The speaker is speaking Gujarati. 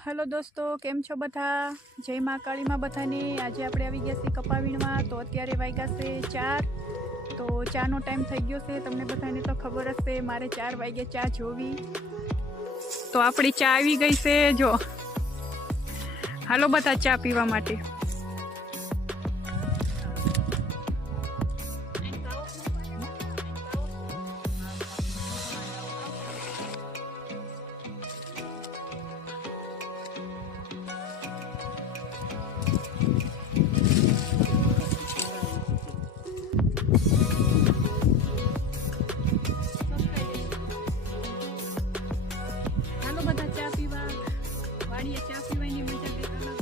हेलो दोस्तों, केम छो बधा? जय माँ काली माँ बधाने। आज આપણે આવી ગયા છે કપાવીણમાં। તો અત્યારે વાગ્યા છે 4। તો ચાનો ટાઈમ થઈ ગયો છે। તમને બધાને તો ખબર હશે, મારે 4 વાગે ચા જોવી। તો આપણી ચા આવી ગઈ છે। જો હાલો બધા ચા પીવા માટે। હાલો બધા ચા પીવા। વાડીએ ચા પીવાની મજા કંઈક અલગ